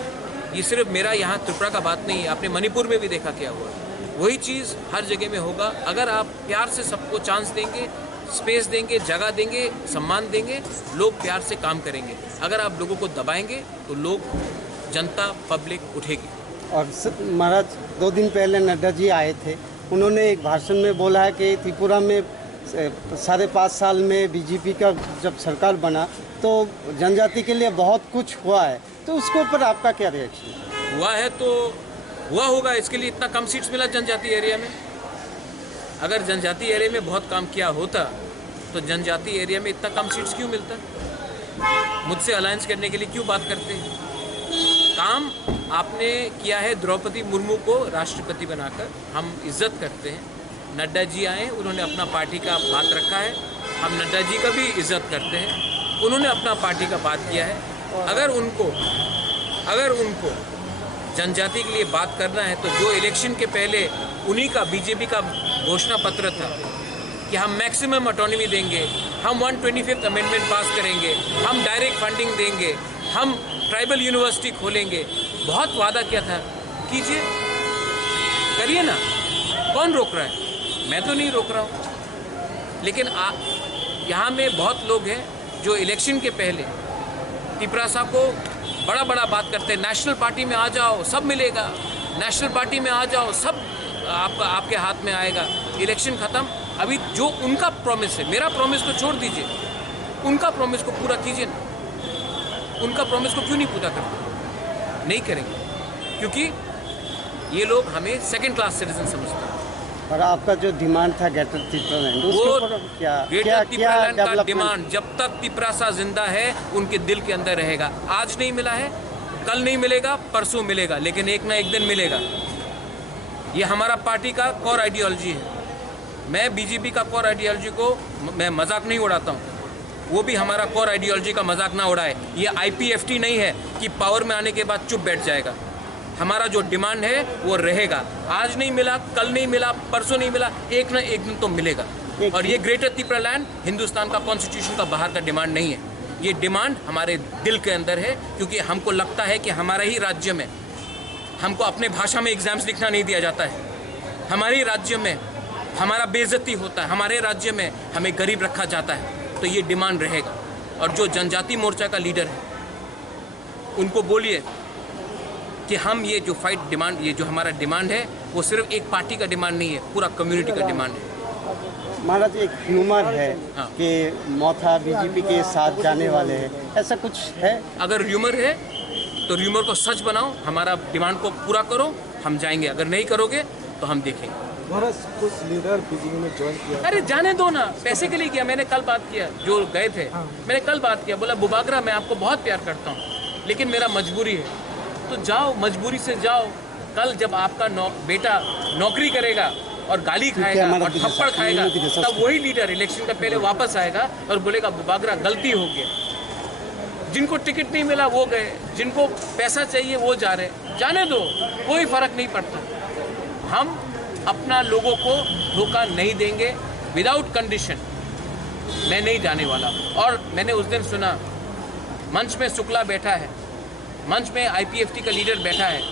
ये सिर्फ मेरा यहाँ त्रिपुरा का बात नहीं है, आपने मणिपुर में भी देखा क्या हुआ। वही चीज़ हर जगह में होगा। अगर आप प्यार से सबको चांस देंगे, स्पेस देंगे, जगह देंगे, सम्मान देंगे, लोग प्यार से काम करेंगे। अगर आप लोगों को दबाएंगे तो लोग, जनता, पब्लिक उठेगी। और महाराज 2 दिन पहले नड्डा जी आए थे, उन्होंने एक भाषण में बोला है कि त्रिपुरा में 5.5 साल में बीजेपी का जब सरकार बना तो जनजाति के लिए बहुत कुछ हुआ है, तो उसके ऊपर आपका क्या रिएक्शन? हुआ है तो हुआ होगा, इसके लिए इतना कम सीट्स मिला जनजाति एरिया में। अगर जनजाति एरिया में बहुत काम किया होता तो जनजाति एरिया में इतना कम सीट्स क्यों मिलता? मुझसे अलायंस करने के लिए क्यों बात करते हैं? काम आपने किया है द्रौपदी मुर्मू को राष्ट्रपति बनाकर, हम इज्जत करते हैं। नड्डा जी आए, उन्होंने अपना पार्टी का बात रखा है, हम नड्डा जी का भी इज्जत करते हैं। उन्होंने अपना पार्टी का बात किया है। अगर उनको जनजाति के लिए बात करना है तो जो इलेक्शन के पहले उन्हीं का बीजेपी का घोषणा पत्र था कि हम मैक्सिमम ऑटोनॉमी देंगे, हम 125th अमेंडमेंट पास करेंगे, हम डायरेक्ट फंडिंग देंगे, हम ट्राइबल यूनिवर्सिटी खोलेंगे, बहुत वादा किया था। कीजिए, करिए ना, कौन रोक रहा है? मैं तो नहीं रोक रहा हूँ। लेकिन यहाँ में बहुत लोग हैं जो इलेक्शन के पहले तिपरासा को बड़ा बड़ा बात करते हैं। नेशनल पार्टी में आ जाओ, सब मिलेगा, नेशनल पार्टी में आ जाओ, सब आपके हाथ में आएगा। इलेक्शन ख़त्म, अभी जो उनका प्रॉमिस है, मेरा प्रॉमिस तो छोड़ दीजिए, उनका प्रॉमिस को पूरा कीजिए ना। उनका प्रॉमिस को क्यों नहीं पूरा करते? नहीं करेंगे, क्योंकि ये लोग हमें सेकंड क्लास सिटीजन समझते हैं। और आपका जो डिमांड था ग्रेटर त्रिपुरा लैंड, उसके ऊपर ग्रेटर त्रिपुरा लैंड का डिमांड जब तक तिपरासा जिंदा है उनके दिल के अंदर रहेगा। आज नहीं मिला है, कल नहीं मिलेगा, परसों मिलेगा, लेकिन एक ना एक दिन मिलेगा। ये हमारा पार्टी का कोर आइडियोलॉजी है। मैं बीजेपी का कोर आइडियोलॉजी को मैं मजाक नहीं उड़ाता हूँ, वो भी हमारा कोर आइडियोलॉजी का मजाक ना उड़ाए। ये IPFT नहीं है कि पावर में आने के बाद चुप बैठ जाएगा। हमारा जो डिमांड है वो रहेगा। आज नहीं मिला, कल नहीं मिला, परसों नहीं मिला, एक ना एक दिन तो मिलेगा। और ये ग्रेटर त्रिपुरा लैंड हिंदुस्तान का कॉन्स्टिट्यूशन का बाहर का डिमांड नहीं है। ये डिमांड हमारे दिल के अंदर है, क्योंकि हमको लगता है कि हमारे ही राज्य में हमको अपने भाषा में एग्जाम्स लिखना नहीं दिया जाता है, हमारे ही राज्य में हमारा बेइज्जती होता है, हमारे राज्य में हमें गरीब रखा जाता है। तो ये डिमांड रहेगा। और जो जनजाति मोर्चा का लीडर है उनको बोलिए कि हम ये जो फाइट डिमांड, ये जो हमारा डिमांड है वो सिर्फ एक पार्टी का डिमांड नहीं है, पूरा कम्युनिटी का डिमांड है। महाराज एक ह्यूमर है कि मौथा बीजेपी के साथ जाने वाले हैं, ऐसा कुछ है? अगर र्यूमर है तो र्यूमर को सच बनाओ, हमारा डिमांड को पूरा करो, हम जाएंगे। अगर नहीं करोगे तो हम देखेंगे। महाराज कुछ लीडर बीजेपी में ज्वाइन किया। अरे जाने दो ना, पैसे के लिए किया। मैंने कल बात किया, जो गए थे मैंने कल बात किया, बोला बुबागरा मैं आपको बहुत प्यार करता हूँ लेकिन मेरा मजबूरी है, तो जाओ, मजबूरी से जाओ। कल जब आपका बेटा नौकरी करेगा और गाली खाएगा और थप्पड़ खाएगा, तब वही लीडर इलेक्शन का पहले वापस आएगा और बोलेगा बुबागरा गलती हो गया। जिनको टिकट नहीं मिला वो गए, जिनको पैसा चाहिए वो जा रहे, जाने दो, कोई फर्क नहीं पड़ता। हम अपना लोगों को धोखा नहीं देंगे, विदाउट कंडीशन मैं नहीं जाने वाला। और मैंने उस दिन सुना मंच में शुक्ला बैठा है, मंच में आईपीएफटी का लीडर बैठा है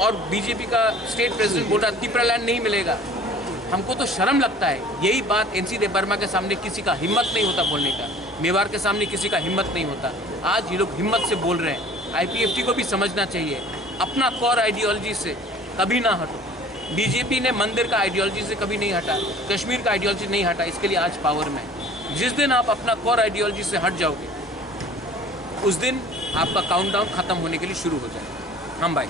और बीजेपी का स्टेट प्रेसिडेंट बोल रहा त्रिपुरा लैंड नहीं मिलेगा। हमको तो शर्म लगता है। यही बात एनसी देव वर्मा के सामने किसी का हिम्मत नहीं होता बोलने का, मेवाड़ के सामने किसी का हिम्मत नहीं होता। आज ये लोग हिम्मत से बोल रहे हैं। आईपीएफटी को भी समझना चाहिए, अपना कोर आइडियोलॉजी से कभी ना हटो। बीजेपी ने मंदिर का आइडियोलॉजी से कभी नहीं हटा, कश्मीर का आइडियोलॉजी नहीं हटा, इसके लिए आज पावर में। जिस दिन आप अपना कोर आइडियोलॉजी से हट जाओगे उस दिन आपका काउंटडाउन खत्म होने के लिए शुरू हो जाएगा। हम भाई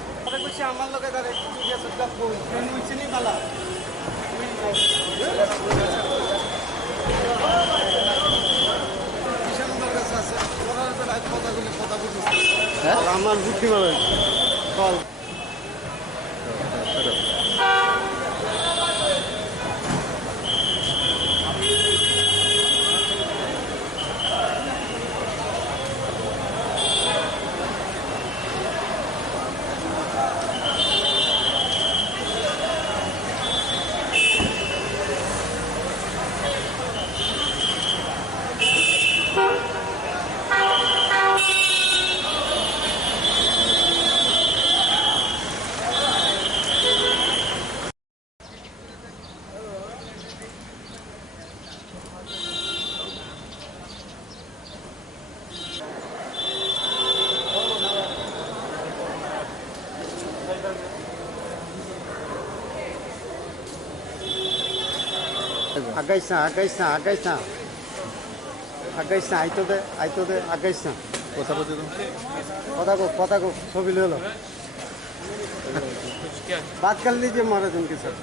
আমার বুদ্ধি মারে কল আগাইছা আগাইছা আগাইছা আগাইছা আইতো দে আগাইছা কথা বলতে তো কথা को ছবি ले लो क्या बात कर लीजिए महाराज उनके साथ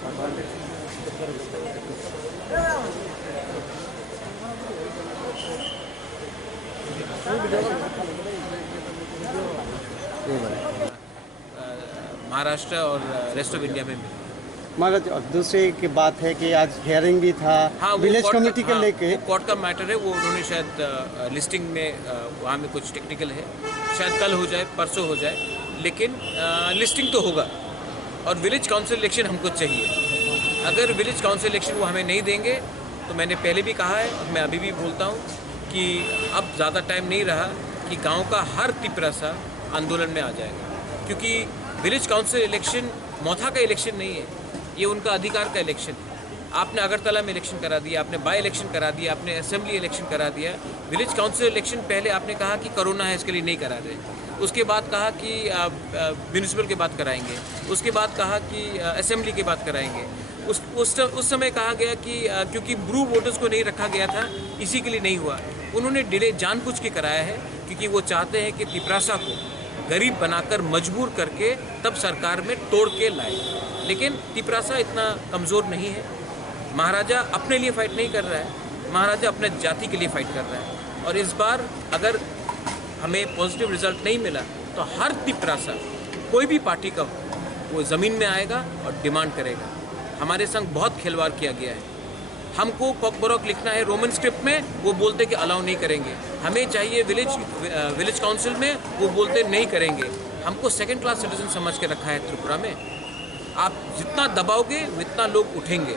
महाराष्ट्र और रेस्ट ऑफ इंडिया में मिले। महाराज और दूसरी की बात है कि आज हियरिंग भी था विलेज कमेटी के लेके कोर्ट का मैटर है, वो उन्होंने शायद लिस्टिंग में वहाँ में कुछ टेक्निकल है, शायद कल हो जाए परसों हो जाए, लेकिन लिस्टिंग तो होगा। और विलेज काउंसिल इलेक्शन हमको चाहिए। अगर विलेज काउंसिल इलेक्शन वो हमें नहीं देंगे तो मैंने पहले भी कहा है और मैं अभी भी बोलता हूँ कि अब ज़्यादा टाइम नहीं रहा कि गाँव का हर तिपरासा आंदोलन में आ जाएगा, क्योंकि विलेज काउंसिल इलेक्शन मौथा का इलेक्शन नहीं है, ये उनका अधिकार का इलेक्शन है। आपने अगरतला में इलेक्शन करा दिया, आपने बाई इलेक्शन करा दिया, आपने असेंबली इलेक्शन करा दिया। विलेज काउंसिल इलेक्शन पहले आपने कहा कि कोरोना है इसके लिए नहीं करा रहे, उसके बाद कहा कि म्यूनिसिपल के बाद कराएंगे, उसके बाद कहा कि असेंबली के बाद कराएंगे। उस समय कहा गया कि क्योंकि ब्रू वोटर्स को नहीं रखा गया था इसी के लिए नहीं हुआ। उन्होंने डिले जानबूझ के कराया है क्योंकि वो चाहते हैं कि तिपरासा को गरीब बनाकर मजबूर करके तब सरकार में तोड़ के लाए। लेकिन तिपरासा इतना कमज़ोर नहीं है। महाराजा अपने लिए फाइट नहीं कर रहा है, महाराजा अपने जाति के लिए फाइट कर रहा है। और इस बार अगर हमें पॉजिटिव रिजल्ट नहीं मिला तो हर तिपरासा कोई भी पार्टी का हो वो ज़मीन में आएगा और डिमांड करेगा। हमारे संग बहुत खिलवाड़ किया गया है। हमको कॉकबरॉक लिखना है रोमन स्क्रिप्ट में, वो बोलते कि अलाउ नहीं करेंगे। हमें चाहिए विलेज काउंसिल में, वो बोलते नहीं करेंगे। हमको सेकंड क्लास सिटीजन समझ के रखा है त्रिपुरा में। आप जितना दबाओगे उतना लोग उठेंगे।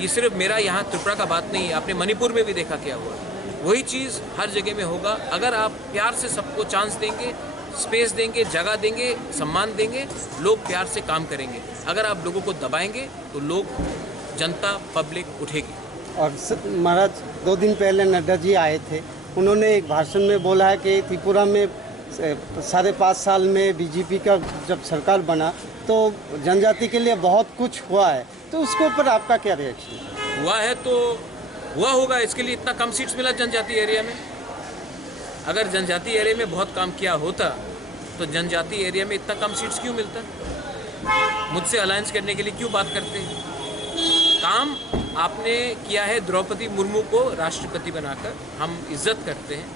ये सिर्फ मेरा यहाँ त्रिपुरा का बात नहीं है, आपने मणिपुर में भी देखा क्या हुआ। वही चीज़ हर जगह में होगा। अगर आप प्यार से सबको चांस देंगे, स्पेस देंगे, जगह देंगे, सम्मान देंगे, लोग प्यार से काम करेंगे। अगर आप लोगों को दबाएंगे तो लोग, जनता, पब्लिक उठेगी। और महाराज 2 दिन पहले नड्डा जी आए थे, उन्होंने एक भाषण में बोला है कि त्रिपुरा में 5.5 साल में बीजेपी का जब सरकार बना तो जनजाति के लिए बहुत कुछ हुआ है, तो उसके ऊपर आपका क्या रिएक्शन? हुआ है तो हुआ होगा, इसके लिए इतना कम सीट्स मिला जनजाति एरिया में। अगर जनजाति एरिया में बहुत काम किया होता तो जनजाति एरिया में इतना कम सीट्स क्यों मिलता? मुझसे अलायंस करने के लिए क्यों बात करते हैं? काम आपने किया है द्रौपदी मुर्मू को राष्ट्रपति बनाकर, हम इज्जत करते हैं।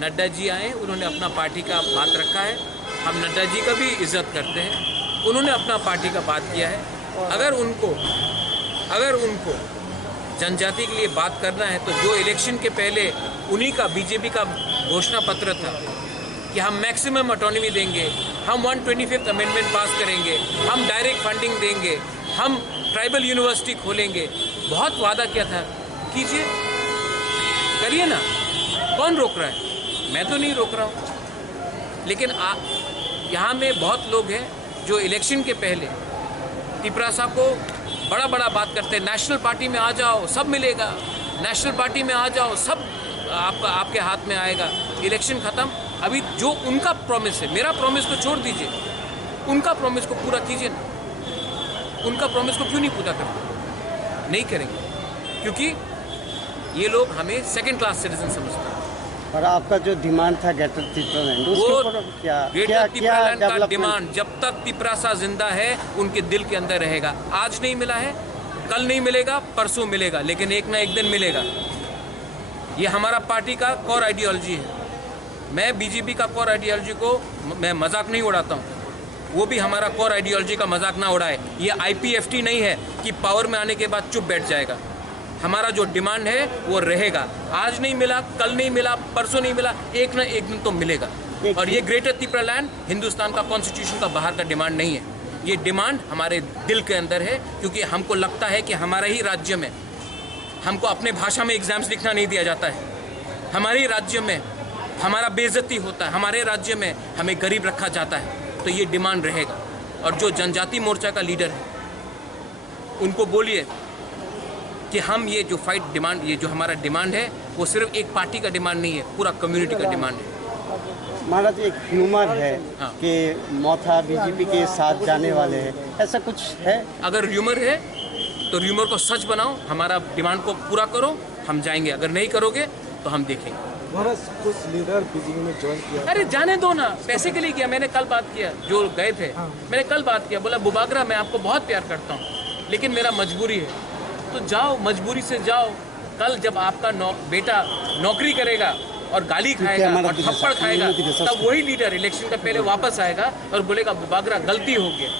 नड्डा जी आए, उन्होंने अपना पार्टी का बात रखा है, हम नड्डा जी का भी इज्जत करते हैं। उन्होंने अपना पार्टी का बात किया है। अगर उनको जनजाति के लिए बात करना है तो जो इलेक्शन के पहले उन्हीं का बीजेपी का घोषणा पत्र था कि हम मैक्सिमम ऑटोनॉमी देंगे, हम 125th अमेंडमेंट पास करेंगे, हम डायरेक्ट फंडिंग देंगे, हम ट्राइबल यूनिवर्सिटी खोलेंगे। बहुत वादा किया था, कीजिए, करिए ना, कौन रोक रहा है? मैं तो नहीं रोक रहा हूँ। लेकिन यहाँ में बहुत लोग हैं जो इलेक्शन के पहले तिपरासा को बड़ा बड़ा बात करते हैं, नेशनल पार्टी में आ जाओ सब मिलेगा, नेशनल पार्टी में आ जाओ सब आपके हाथ में आएगा। इलेक्शन ख़त्म, अभी जो उनका प्रॉमिस है, मेरा प्रॉमिस को छोड़ दीजिए, उनका प्रॉमिस को पूरा कीजिए ना। उनका प्रॉमिस को क्यों नहीं पूरा करते? नहीं करेंगे, क्योंकि ये लोग हमें सेकंड क्लास सिटीजन समझते हैं। और आपका जो डिमांड था ग्रेटर तिपरालैंड, उसके वो ऊपर क्या ग्रेटर तिपरालैंड का डेवलपमेंट? डिमांड जब तक तिपरासा जिंदा है उनके दिल के अंदर रहेगा। आज नहीं मिला है, कल नहीं मिलेगा, परसों मिलेगा, लेकिन एक ना एक दिन मिलेगा। ये हमारा पार्टी का कोर आइडियोलॉजी है। मैं बीजेपी का कोर आइडियोलॉजी को मैं मजाक नहीं उड़ाता हूँ, वो भी हमारा कोर आइडियोलॉजी का मजाक ना उड़ाए। ये IPFT नहीं है कि पावर में आने के बाद चुप बैठ जाएगा। हमारा जो डिमांड है वो रहेगा। आज नहीं मिला, कल नहीं मिला, परसों नहीं मिला, एक ना एक दिन तो मिलेगा। और ये ग्रेटर तिपरालैंड हिंदुस्तान का कॉन्स्टिट्यूशन का बाहर का डिमांड नहीं है। ये डिमांड हमारे दिल के अंदर है, क्योंकि हमको लगता है कि हमारे ही राज्य में हमको अपने भाषा में एग्जाम्स लिखना नहीं दिया जाता है, हमारे ही राज्य में हमारा बेइज्जती होता है, हमारे राज्य में हमें गरीब रखा जाता है। तो ये डिमांड रहेगा। और जो जनजाति मोर्चा का लीडर है उनको बोलिए कि हम ये जो फाइट डिमांड, ये जो हमारा डिमांड है वो सिर्फ एक पार्टी का डिमांड नहीं है, पूरा कम्युनिटी का डिमांड है। महाराज एक ह्यूमर है हाँ। कि मोथा बीजेपी के साथ जाने वाले हैं, ऐसा कुछ है? अगर र्यूमर है तो र्यूमर को सच बनाओ, हमारा डिमांड को पूरा करो, हम जाएंगे। अगर नहीं करोगे तो हम देखेंगे। महाराज कुछ लीडर बीजेपी में ज्वाइन किया। अरे जाने दो ना, पैसे के लिए किया। मैंने कल बात किया, जो गए थे मैंने कल बात किया, बोला बुबागरा मैं आपको बहुत प्यार करता हूँ, लेकिन मेरा मजबूरी है। तो जाओ, मजबूरी से जाओ। कल जब आपका बेटा नौकरी करेगा और गाली खाएगा और थप्पड़ खाएगा, तब वही लीडर इलेक्शन का पहले वापस आएगा और बोलेगा बुबागरा गलती हो गया।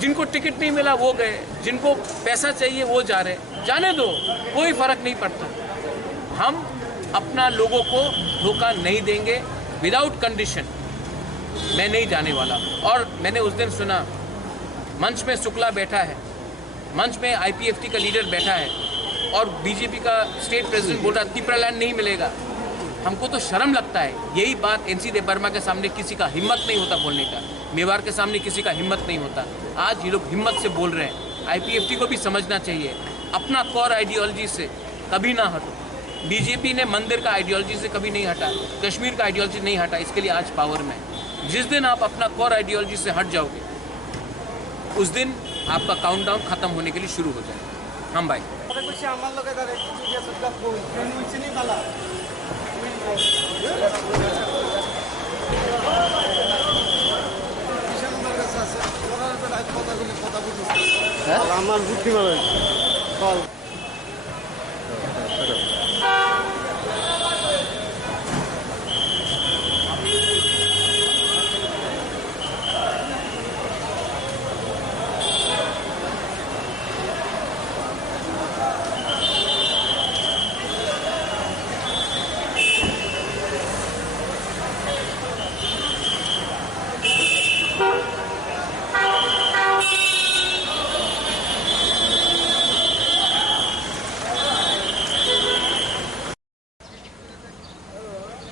जिनको टिकट नहीं मिला वो गए, जिनको पैसा चाहिए वो जा रहे। जाने दो, कोई फर्क नहीं पड़ता। हम अपना लोगों को धोखा नहीं देंगे विदाउट कंडीशन। मैं नहीं जाने वाला। और मैंने उस दिन सुना मंच में शुक्ला बैठा है, मंच में IPFT का लीडर बैठा है और बीजेपी का स्टेट प्रेसिडेंट बोल रहा है तिपरालैंड नहीं मिलेगा। हमको तो शर्म लगता है। यही बात NC देव वर्मा के सामने किसी का हिम्मत नहीं होता बोलने का, मेवाड़ के सामने किसी का हिम्मत नहीं होता। आज ये लोग हिम्मत से बोल रहे हैं। IPFT को भी समझना चाहिए, अपना कोर आइडियोलॉजी से कभी ना हटो। बीजेपी ने मंदिर का आइडियोलॉजी से कभी नहीं हटा, कश्मीर का आइडियोलॉजी नहीं हटा, इसके लिए आज पावर में। जिस दिन आप अपना कोर आइडियोलॉजी से हट जाओगे उस दिन आपका काउंटडाउन खत्म होने के लिए शुरू हो जाएगा। हम भाई আমার বুদ্ধি